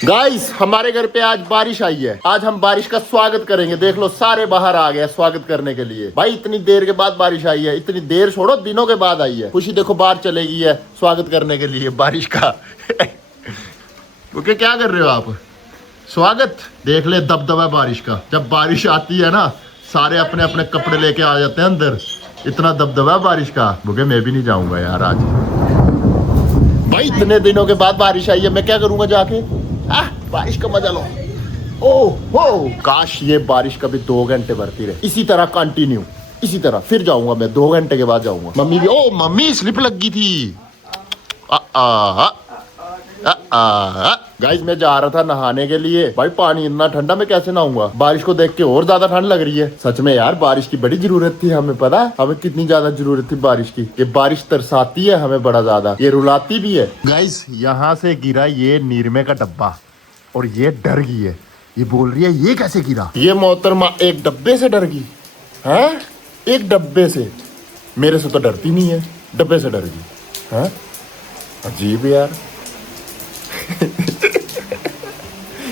Guys हमारे घर पे आज बारिश आई है। आज हम बारिश का स्वागत करेंगे। देख लो सारे बाहर आ गए स्वागत करने के लिए। भाई इतनी देर के बाद बारिश आई है। इतनी देर छोड़ो, दिनों के बाद आई है। खुशी देखो बाहर चलेगी है स्वागत करने के लिए बारिश का। ओके क्या कर रहे हो आप? स्वागत देख ले दबदबा बारिश का। जब बारिश आती है ना सारे अपने अपने कपड़े लेके आ जाते हैं अंदर। इतना दबदबा बारिश का। बुके मैं भी नहीं जाऊंगा यार आज। भाई इतने दिनों के बाद बारिश आई है, मैं क्या करूंगा जाके? बारिश का मजा लो। ओह हो, काश ये बारिश कभी 2 घंटे भरती रहे इसी तरह कंटिन्यू, इसी तरह। फिर जाऊंगा मैं 2 घंटे के बाद जाऊंगा। मम्मी भी, ओ मम्मी स्लिप लग गई थी। गाइस मैं जा रहा था नहाने के लिए। भाई पानी इतना ठंडा, मैं कैसे नहाऊंगा? बारिश को देख के और ज्यादा ठंड लग रही है। सच में यार बारिश की बड़ी जरूरत थी। हमें पता है हमें कितनी ज्यादा जरूरत थी बारिश की। ये बारिश तरसाती है हमें बड़ा ज्यादा, ये रुलाती भी है। गाइस यहाँ से गिरा ये नीरमे का डब्बा और ये डर गई है। ये बोल रही है ये कैसे गिरा? ये मोहतरमा एक डब्बे से डर गई है। एक डब्बे से। मेरे से तो डरती नहीं है, डब्बे से डर गई है। अजीब यार।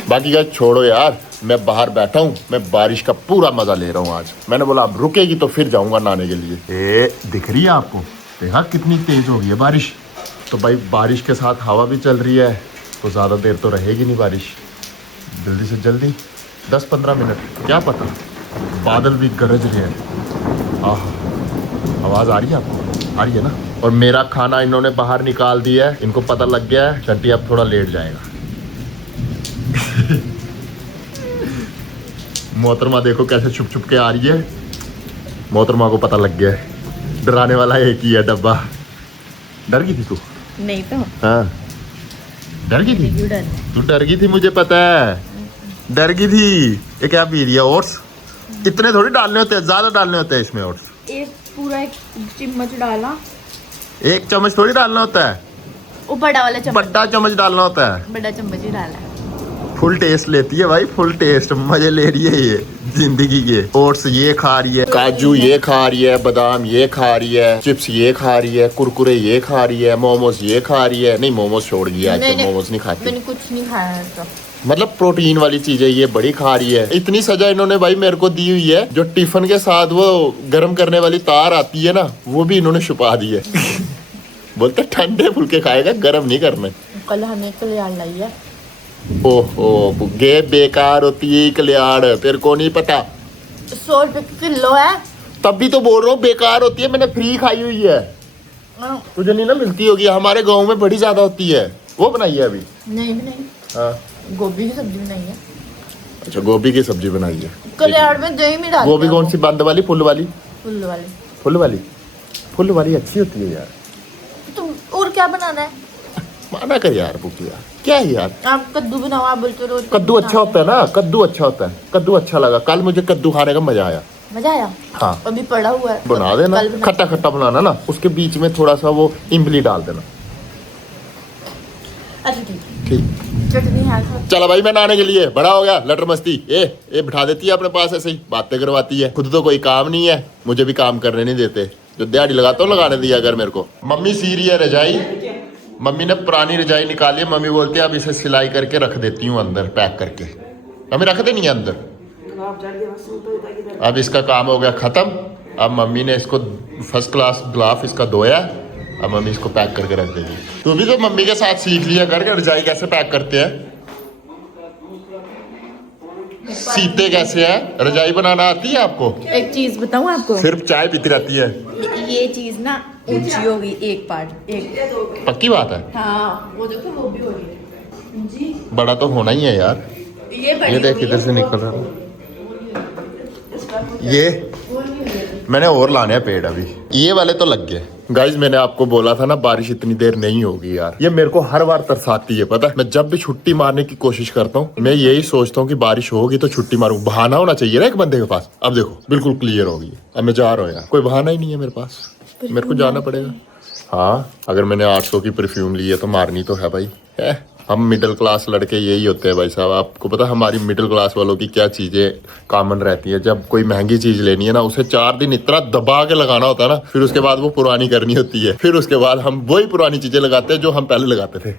बाकी का छोड़ो यार, मैं बाहर बैठा हूँ, मैं बारिश का पूरा मजा ले रहा हूँ आज। मैंने बोला अब रुकेगी तो फिर जाऊंगा नहाने के लिए। दिख रही है आपको? देखा कितनी तेज हो गई है बारिश। तो भाई बारिश के साथ हवा भी चल रही है तो ज़्यादा देर तो रहेगी नहीं बारिश। जल्दी से जल्दी 10-15 मिनट, क्या पता। बादल भी गरज रहे हैं। आवाज़ आ रही है आपको? आ रही है ना? और मेरा खाना इन्होंने बाहर निकाल दिया है। इनको पता लग गया है चंटी अब थोड़ा लेट जाएगा। मोहतरमा देखो कैसे छुप छुप के आ रही है। मोहतरमा को पता लग गया है। डराने वाला एक ही है डब्बा। डर गई थी तू? नहीं तो हाँ डर गई थी तू? डर गई थी, मुझे पता है डर गई थी। ये क्या पी रही है? ओट्स? इतने थोड़ी डालने होते हैं, ज्यादा डालने होते हैं इसमें ओट्स। एक पूरा एक चम्मच डाला। एक चम्मच थोड़ी डालना होता है, वो बड़ा वाला चम्मच, बड़ा चम्मच डालना होता है। बड़ा चम्मच ही डाला है। फुल टेस्ट लेती है भाई, फुल टेस्ट मजे ले रही है ये जिंदगी के। ओट्स ये खा रही है, काजू ये खा रही है, बादाम ये खा रही है, चिप्स ये खा रही है, कुरकुरे ये खा रही है, मोमोज ये खा रही है। नहीं मोमोज छोड़ गई आज, तो मोमोज नहीं खाती। मैंने कुछ नहीं खाया है तो। मतलब प्रोटीन वाली चीजें ये बड़ी खा रही है। इतनी सजा इन्होंने भाई मेरे को दी हुई है। जो टिफिन के साथ वो गर्म करने वाली तार आती है ना, वो भी इन्होंने छुपा दी है। बोलते ठंडे फुल्के खाएगा, गर्म नहीं करने। कल हमें कल्याण लाई है। ओहो बुग्गे, बेकार होती है कल्याण, तेरे को नहीं पता। 100 रुपए किलो है। तब भी तो बोल रहा हूँ बेकार होती है, मैंने फ्री खाई हुई है। तुझे नहीं ना मिलती होगी, हमारे गाँव में बड़ी ज्यादा होती है। वो बनाई है अभी? नहीं हाँ गोभी की सब्जी बनाई है। अच्छा गोभी की सब्जी बनाई है। कल्याण में दही में डाल। गोभी कौन सी? बंद वाली, फुल वाली? फुल वाली। फुल वाली? फुल वाली अच्छी होती है यार। तुम और क्या बनाना है? माना कर यार बुकिया, क्या है यार? आप कद्दू बनाओ, आप बोलते रोज कद्दू अच्छा होता है ना, कद्दू अच्छा होता है। कद्दू अच्छा लगा, कल मुझे कद्दू खाने का मजा आया। मजा आया? हाँ अभी पड़ा हुआ है, बना देना। खट्टा खट्टा बनाना ना, उसके बीच में थोड़ा सा वो इमली डाल देना। अच्छा ठीक ठीक चटनी है। चलो भाई मैं नहाने के लिए। बड़ा हो गया लटर मस्ती। ये बिठा देती है अपने पास, ऐसे ही बातें करवाती है। खुद तो कोई काम नहीं है, मुझे भी काम करने नहीं देते। जो दिहाड़ी लगाता हूँ लगाने दिया अगर मेरे को। मम्मी सी रही है रजाई। मम्मी ने पुरानी रजाई निकाली है। मम्मी बोलती है अब इसे सिलाई करके रख देती हूँ अंदर पैक करके। मम्मी रख देनी है अंदर। अब इसका काम हो गया खत्म। अब मम्मी ने इसको फर्स्ट क्लास ग्लाफ इसका धोया। अब मम्मी इसको पैक करके रख देगी। तू भी तो मम्मी के साथ सीख लिया करके रजाई कैसे पैक करते हैं, सीते कैसे है। रजाई बनाना आती है आपको? एक चीज बताऊं आपको? सिर्फ चाय पीती रहती है। ये चीज ना ऊंची हो गई एक पार्ट, एक। पक्की बात है। हाँ वो देखो वो भी हो गई जी। बड़ा तो होना ही है यार। ये देख किधर से निकल रहा है। ये मैंने और लाने हैं पेड़ अभी। ये वाले तो लग गए। गाइज मैंने आपको बोला था ना बारिश इतनी देर नहीं होगी यार। ये मेरे को हर बार तरसाती है पता है। मैं जब भी छुट्टी मारने की कोशिश करता हूँ मैं यही सोचता हूँ कि बारिश होगी तो छुट्टी मारूं। बहाना होना चाहिए ना एक बंदे के पास। अब देखो बिल्कुल क्लियर हो गई। अब मैं जा रहा हूँ यार, कोई बहाना ही नहीं है मेरे पास। मेरे को जाना पड़ेगा। हाँ अगर मैंने 800 की परफ्यूम ली है तो मारनी तो है भाई। है हम मिडिल क्लास लड़के यही होते हैं भाई साहब। आपको पता हमारी मिडिल क्लास वालों की क्या चीज़ें कॉमन रहती है। जब कोई महंगी चीज़ लेनी है ना उसे 4 दिन इतना दबा के लगाना होता है ना, फिर उसके बाद वो पुरानी करनी होती है। फिर उसके बाद हम वही पुरानी चीज़ें लगाते हैं जो हम पहले लगाते थे।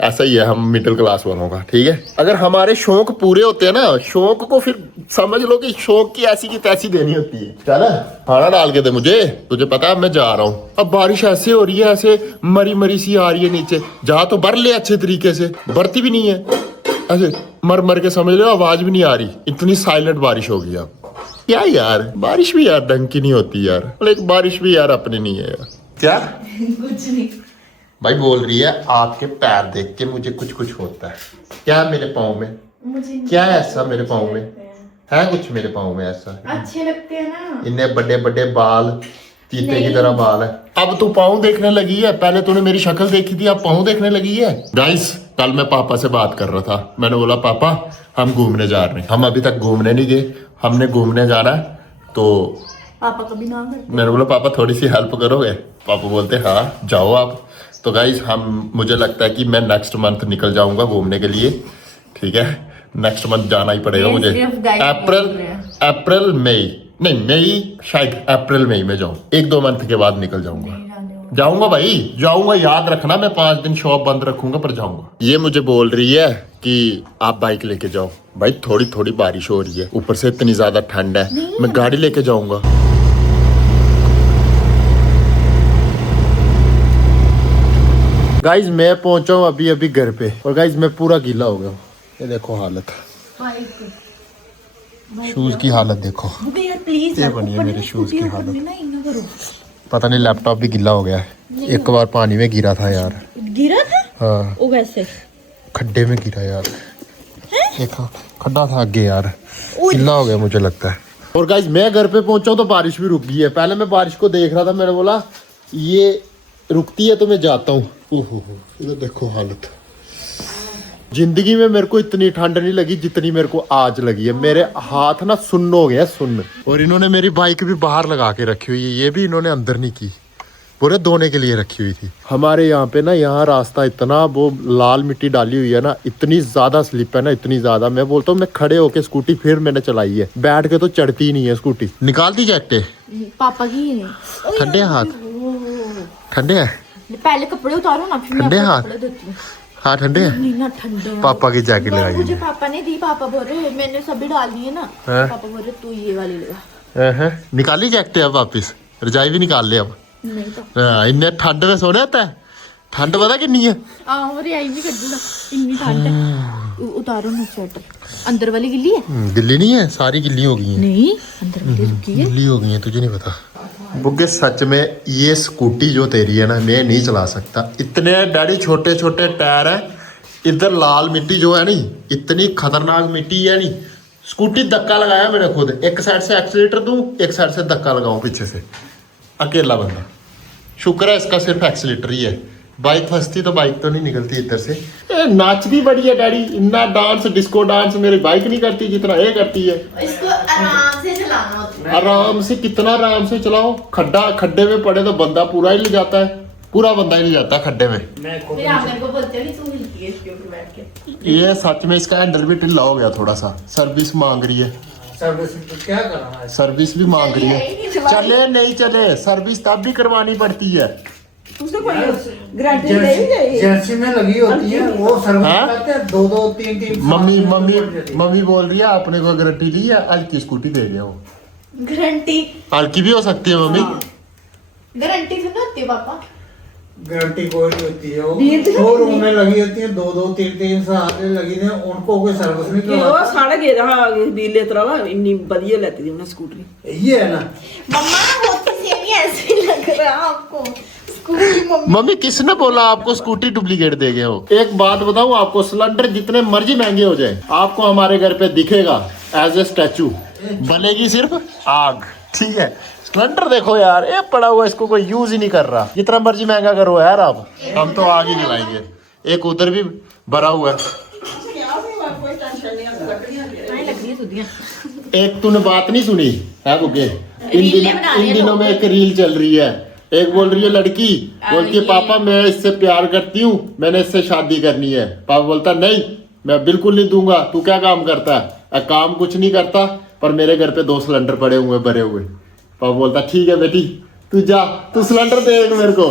ऐसा ही है हम मिडिल क्लास वालों का, ठीक है। अगर हमारे शौक पूरे होते हैं ना, शौक को फिर समझ लो कि शौक की ऐसी की तैसी देनी होती है। चल खाना डाल के दे मुझे, तुझे पता है मैं जा रहा हूँ। अब बारिश ऐसे हो रही है, ऐसे मरी मरी सी आ रही है नीचे, जा तो भर ले अच्छे तरीके से, भरती भी नहीं है, ऐसे मर मर के समझ लो, आवाज भी नहीं आ रही, इतनी साइलेंट बारिश होगी। अब क्या यार, बारिश भी यार ढंग की नहीं होती यार, लेकिन बारिश भी यार अपनी नहीं है यार। क्या कुछ नहीं भाई बोल रही है, आपके पैर देख के मुझे कुछ कुछ होता है। क्या है मेरे पाँव में, मुझे क्या है ऐसा मेरे पाँव में, है कुछ मेरे पाँव में ऐसा? अच्छे लगते हैं ना। इतने बड़े बड़े बाल, चीते की तरह बाल है। अब तू पाँव देखने लगी है, पहले तूने मेरी शक्ल देखी थी, अब पाँव देखने लगी है। गाइस कल मैं पापा से बात कर रहा था, मैंने बोला पापा हम घूमने जा रहे हैं। हम अभी तक घूमने नहीं गए, हमने घूमने जाना है। तो पापा कभी ना करते। मैंने बोला पापा थोड़ी सी हेल्प करोगे? पापा बोलते हाँ जाओ आप। तो गाइस हम, मुझे लगता है कि मैं नेक्स्ट मंथ निकल जाऊंगा घूमने के लिए, ठीक है। नेक्स्ट मंथ जाना ही पड़ेगा मुझे। अप्रैल मई नहीं, मई शायद अप्रैल मई में जाऊँ, 1-2 मंथ के बाद निकल जाऊंगा। जाऊंगा भाई जाऊंगा, याद रखना मैं 5 दिन शॉप बंद रखूंगा पर जाऊंगा। ये मुझे बोल रही है कि आप बाइक लेके जाओ। भाई थोड़ी थोड़ी बारिश हो रही है, ऊपर से इतनी ज्यादा ठंड है, मैं गाड़ी लेके जाऊंगा। गाइज मैं पहुंचा हूँ अभी अभी घर पे, और गाइज मैं पूरा गीला हो गया हूँ। ये देखो हालत, शूज की हालत देखो, प्लीज ये बनी है मेरे शूज की हालत। पता नहीं लैपटॉप भी गीला हो गया है, एक बार पानी में गिरा था यार। गिरा था? हाँ वो वैसे खड्डे में गिरा यार, एक खड्डा था आगे यार, गीला हो गया मुझे लगता है। और गाइज मैं घर पे पहुंचा हूँ तो बारिश भी रुक गई है। पहले मैं बारिश को देख रहा था, मैंने बोला ये रुकती है तो मैं जाता हूँ। ओहो इधर देखो हालत। जिंदगी में मेरे को इतनी ठंड नहीं लगी जितनी मेरे को आज लगी है। मेरे हाथ ना सुन्न हो गया, सुन्न। और इन्होंने मेरी बाइक भी बाहर लगा के रखी हुई है, ये भी इन्होंने अंदर नहीं की, पूरे धोने के लिए रखी हुई थी। हमारे यहाँ पे ना, यहाँ रास्ता इतना वो लाल मिट्टी डाली हुई है ना, इतनी ज्यादा स्लिप है ना, इतनी ज्यादा। मैं बोलता हूँ मैं खड़े होके स्कूटी फिर मैंने चलाई है, बैठ के तो चढ़ती ही नहीं है स्कूटी। निकाल दी जैकटे पापा की है। ठंडे हाथ, ठंडे हैं पहले कपड़े उतारो ना, फिर ठंडे मैं हाथ। कपड़े देती हूँ। हाँ ठंडे हैं, नहीं ना ठंडे हैं। पापा की जैकेट लगाई मुझे पापा ने दी, पापा बोल रहे मैंने सभी डाल दी है ना। हाँ? पापा बोल रहे तू ये वाली लगा। निकाली जैकटे अब वापिस, रजाई भी निकाल ले अब। नहीं तो इन्ने ठंड में सोने आता है, ठंड पता कितनी है। आई भी कर दूंगा, इतनी ठंड है। उतारो ना स्वेटर, अंदर वाली गिल्ली है। गिल्ली नहीं है, सारी गिल्ली हो गई है। नहीं अंदर वाली रुकी है। गिल्ली हो गई है, तुझे नहीं पता। बुग्गे सच में ये स्कूटी जो तेरी है ना, मैं नहीं चला सकता। इतने डैडी छोटे छोटे टायर है, इधर लाल मिट्टी जो है नहीं, इतनी खतरनाक मिट्टी है नहीं। स्कूटी धक्का लगाया मैंने खुद, एक साइड से एक्सीलेटर दूं, एक साइड से धक्का लगाऊं पीछे से, अकेला बंदा। शुक्र है इसका सिर्फ एक्सीलेटर ही है, बाइक फंसती तो बाइक तो नहीं निकलती इधर से। नाचती बड़ी है डैडी, इतना डांस, डिस्को डांस मेरी बाइक नहीं करती जितना ये करती है। इसको आराम से चलाना होता है। आराम से, कितना आराम से चलाओ। खड्डे में पड़े तो बंदा पूरा ही ले जाता है, पूरा बंदा ही ले जाता है खड्डे में। फिर आप मेरे को बोलते हो कि तू हिलती है इसके ऊपर बैठ के। ये सच में इसका हैंडल भी ढिल्ला हो गया थोड़ा सा, सर्विस मांग रही है। सर्विस क्या करना है? सर्विस भी मांग रही है, चले नहीं चले सर्विस तब भी करवानी पड़ती है। उसने कोई गारंटी नहीं है। एजेंसी में लगी होती है वो सर्विस हाँ? करते हैं 2-2 3-3 मम्मी बोल रही है आपने कोई गारंटी ली है? हल्की स्कूटी दे रहे हो, गारंटी हल्की भी हो सकती है मम्मी। गारंटी से ना होती है पापा। गारंटी कोई नहीं होती है, वो शोरूम में लगी होती है 2-2 3-3 साल लगी है, उनको कोई सर्विस नहीं करवाता। साढ़े गेरा बिले तरह इन्नी बढ़िया लेती थी उन्हें स्कूटरी। ये है ना मम्मा होती सेम ही ऐसे ही लग रहा है आपको। मम्मी किसने बोला आपको स्कूटी डुप्लीकेट दे गए हो? एक बात बताऊं आपको, सिलेंडर जितने मर्जी महंगे हो जाए, आपको हमारे घर पे दिखेगा एज ए स्टैचू, बनेगी सिर्फ आग, ठीक है। सिलेंडर देखो यार, ये पड़ा हुआ, इसको कोई यूज ही नहीं कर रहा। जितना मर्जी महंगा करो यार आप, हम तो आग ही जलाएंगे। एक उधर भी भरा हुआ है। एक तूने बात नहीं सुनी है बुके, इन दिनों में एक रील चल रही है। एक बोल रही है लड़की, बोलती है पापा मैं इससे प्यार करती हूँ, मैंने इससे शादी करनी है। पापा बोलता नहीं मैं बिल्कुल नहीं दूंगा। तू क्या काम करता है? काम कुछ नहीं करता, पर मेरे घर पे 2 सिलेंडर पड़े हुए भरे हुए। पापा बोलता ठीक है बेटी तू जा, तू सिलेंडर दे एक मेरे को।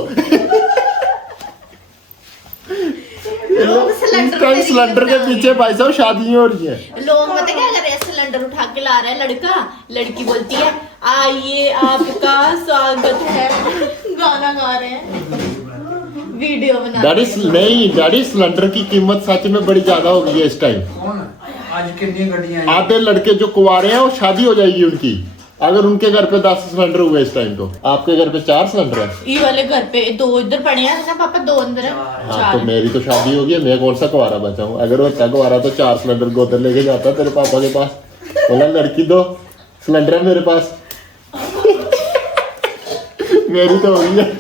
सिलेंडर के पीछे भाई साहब शादी हो रही है। लोग पता क्या कर रहे हैं, सिलेंडर उठा के ला रहा है लड़का, लड़की बोलती है आइए आपका स्वागत है, गाना गा रहे हैं, वीडियो बना डैडी नहीं डैडी, सिलेंडर की कीमत सच में बड़ी ज्यादा हो गई है इस टाइम। कौन आज कितनी गड्डियां हैं? आधे लड़के जो कुंवारे हैं वो शादी हो जाएगी उनकी, अगर उनके घर पे 10 सिलेंडर हुए इस टाइम। तो आपके घर पे 4 सिलेंडर है? ये वाले घर पे 2 इधर पड़े हैं ना पापा, 2 अंदर है, हाँ 4 तो मेरी तो शादी होगी, मैं कौन सा कुंवारा बचा हूँ। अगर वो था कुंवारा तो 4 सिलेंडर गोदर लेके जाता तेरे पापा के पास, बोला लड़की 2 सिलेंडर है मेरे पास। मेरी तो होगी है।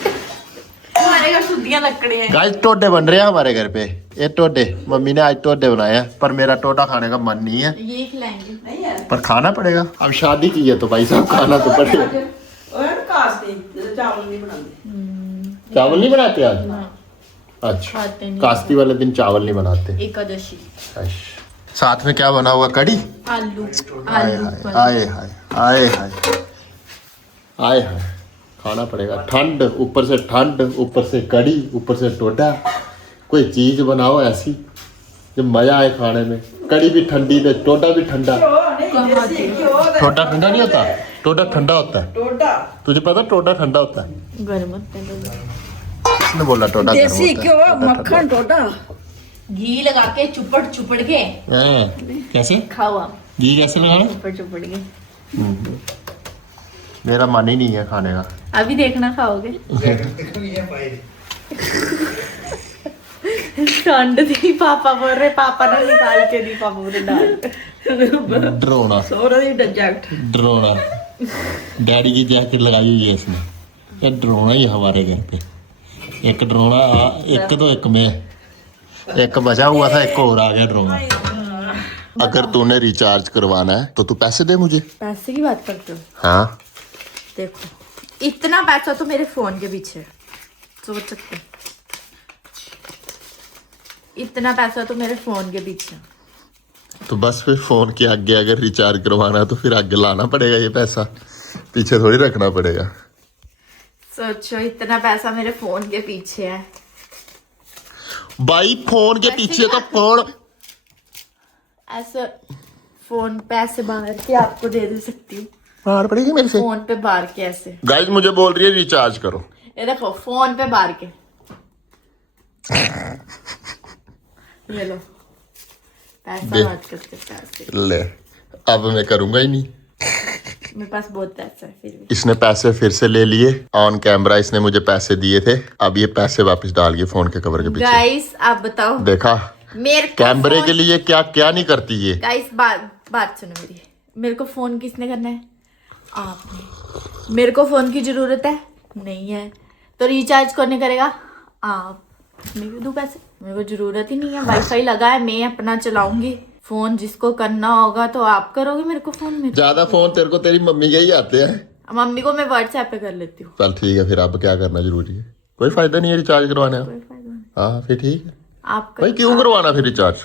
हमारे घर सुधियां लकड़े हैं। गाइस टोडे बन रहे हैं हमारे घर पे, ये टोडे मम्मी ने आज टोडे बनाए हैं, पर मेरा टोटा खाने का मन नहीं है, ये खिलाएंगे नहीं यार, पर खाना पड़ेगा। अब शादी की है तो भाई साहब खाना तो पड़ेगा। और कास्ती जैसे चावल नहीं बनाते। चावल नहीं बनाते आज? अच्छा, खाते नहीं। कास्ती वाले दिन चावल नहीं बनाते। एकादशी। अच्छा। साथ में क्या बना हुआ? कड़ी। आलू आए हाय आए हाय आए हाय आए हाय, खाना पड़ेगा। ठंड ऊपर से ठंड, ऊपर से कड़ी, ऊपर से टोटा, कोई चीज बनाओ ऐसी जो मजा आए खाने में। कड़ी भी ठंडी तो टोटा भी ठंडा। टोटा ठंडा नहीं होता, टोटा ठंडा होता है। टोटा तुझे पता टोटा ठंडा होता है? गर्म होते हैं। किसने बोला टोटा गर्म देसी होता है? घ्यो टोटा ठंडा मक्खन टोटा घी लगा के चुपड़ चुपड़ के होता है। हाँ, कैसे खाओ आप, घी कैसे लगाना? चुपड़ चुपड़ के। मेरा मन ही नहीं है खाने का। अभी देखना खाओगे। ठंड थी, पापा बोल रहे, पापा ने निकाल के दी, पापा बोले डाल। ड्रोना सोरा दी जैकेट ड्रोना डैडी की जैकेट लगाई हुई है इसने। ये ड्रोना ही है हमारे घर पे। एक ड्रोना एक तो एक में, एक बचा हुआ था, एक और आ गया ड्रोना। अगर तूने रिचार्ज करवाना है तो तू पैसे दे मुझे। पैसे की बात करते हो? हाँ देखो इतना पैसा तो मेरे फोन के पीछे है, सोच सकते हो? इतना पैसा तो मेरे फोन के पीछे है। तो बस फिर फोन के आगे अगर रिचार्ज करवाना है तो फिर आगे लाना पड़ेगा ये पैसा, पीछे थोड़ी रखना पड़ेगा। सोचो इतना पैसा मेरे फोन के पीछे है। भाई फोन के पीछे तो फोन, ऐसा फोन पे ऐसे बाहर के आपको दे सकती हूँ, मार पड़ेगी मेरे से। फोन पे बाहर के ऐसे। गाइस मुझे बोल रही है रिचार्ज करो। ये देखो फोन पे बाहर के, ये लो पैसा बात करते पैसे। ले अब मैं करूंगा ही नहीं। मेरे पास बहुत पैसा है फिर भी। इसने पैसे फिर से ले लिए ऑन कैमरा, इसने मुझे पैसे दिए थे, अब ये पैसे वापस डाल के फोन के कवर के पीछे। गाइस आप बताओ, देखा मेरे को कैमरे फोन- के लिए क्या क्या नहीं करती ये। गाइस बात सुनो मेरी, मेरे को फोन किसने करना है? आपने। मेरे को फोन की जरूरत है नहीं है, तो रिचार्ज कौन करेगा? आप। मैं भी दूं पैसे? मेरे को जरूरत ही नहीं है, वाईफाई लगा है, मैं अपना चलाऊंगी फोन। जिसको करना होगा तो आप करोगे मेरे को फोन में। ज्यादा फोन तेरे को तेरी मम्मी के ही आते हैं। मम्मी को मैं व्हाट्सएप पे कर लेती हूँ। चल ठीक है, फिर अब क्या करना जरूरी है? कोई फायदा नहीं है रिचार्ज करवाने का। कोई फायदा नहीं। हाँ फिर ठीक है आप भाई, क्यों करवाना फिर रिचार्ज?